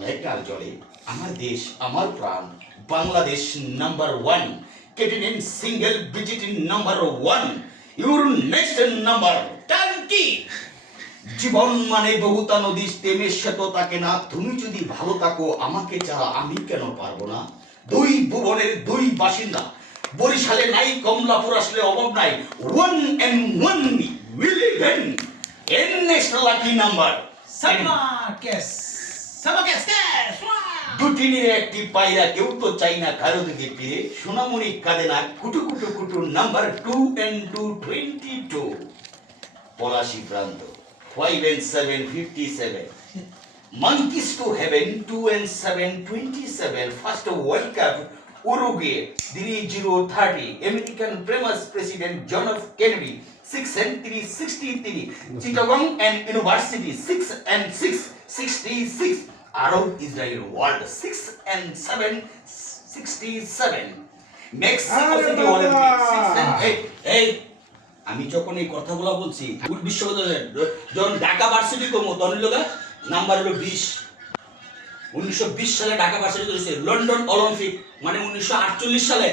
মেঘনার জলে আমার দেশ আমার প্রাণ Bangladesh number 1 getting in single digit in number 1 your next number turkey জীবন মানে বহুতা নদী তেমের সাথে তাকে না তুমি যদি ভালো থাকো আমাকে ছাড়া আমি কেন পারবো না দুই ভুবনের দুই বাসিন্দা বরিশালে নাই কমলাপুর আসলে অভাব নাই 1 and 1 will even in next lucky number দুটিনের একটি পায়রা কেউ তো চাই না কারো দিকে ফিরে সোনামণি কাঁদে না কুটু কুটু কুটু নাম্বার 2 and 2 22 পলাশী প্রান্ত 5 and 7 57 monkeys to heaven 2 and 7 27 first world cup Uruguay 3030 American famous president John F Kennedy 6 and 3 63 Chittagong and University 6 and 6 66 Arab Israel world 6 and 7 67 Mexico City Olympic 6 and 8 আমি যখন এই কথাগুলো বলছি বিশ্ববিদ্যালয় যখন ঢাকা ভার্সিটি কমো তখন লোক নাম্বার হলো 1920 সালে ঢাকা ভার্সিটি করেছে লন্ডন অলিম্পিক মানে 1948 সালে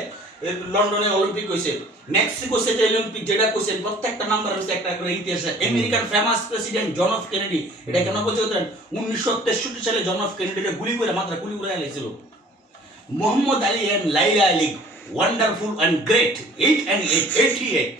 লন্ডনে অলিম্পিক হয়েছে মেক্সিকো সিটি অলিম্পিক যেটা কইছেন প্রত্যেকটা নাম্বার হচ্ছে একটা করে ইতিহাস American famous president John of Kennedy এটা কেন বলতে হতেন 1963 সালে জন অফ কেনেডিকে গুলি করে আলাইছিল Muhammad Ali and Laila Ali wonderful and great 8 and 88